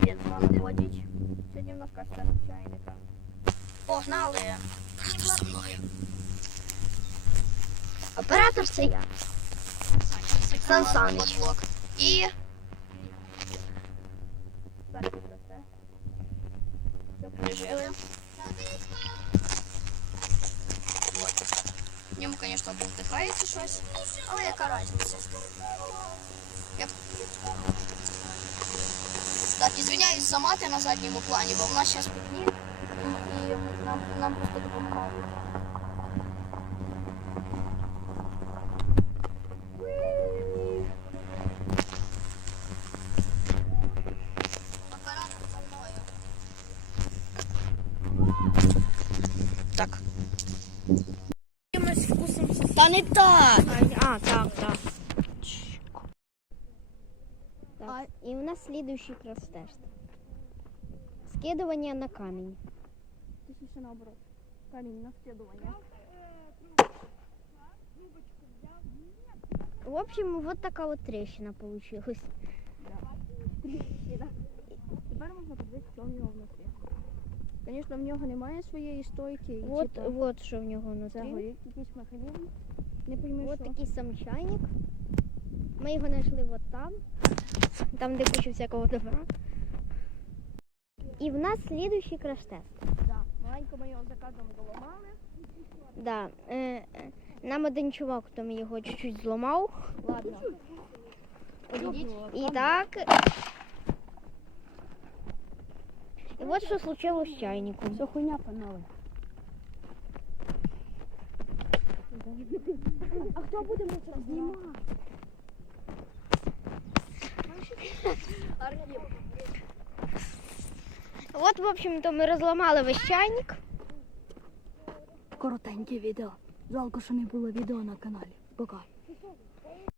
Привет, надо водить. Сегодня немножко оставим чайника. Погнали. Оператор со мною. Оператор це я. Сан Саныч. І Зараз це все. Все прижили. В ньому, звісно, повтихається щось, але яка разниця? Так, извиняюсь за мати на задньому плані, бо в нас зараз пікнік і нам просто допомагають. Оператор за мною. Так. Якимось вкусом Та не так! так. Так, и у нас следующий кросс-тест. Скидывание на камень. Точніше наоборот. Камінь на скидування. В общем, вот такая вот трещина получилась. Тепер можна подивитися, що в нього внутрі. Звісно, в нього немає своєї стойки. І, Вот, типа, вот что у него це внутри. горить якийсь механізм. Не пойми, Вот що. такий сам чайник. Ми його знайшли вот там, де куча всякого добра. І в нас следующий краш-тест. Да. Маленько ми його заказом доламали. Да, нам один чувак там його чуть-чуть зламав. Ладно. І так. І от що случилось з чайником. Все хуйня, панове. А хто буде це знімати? От, в общем-то, ми розламали весь чайник. Коротеньке відео. Жалко, що не було відео на каналі. Пока.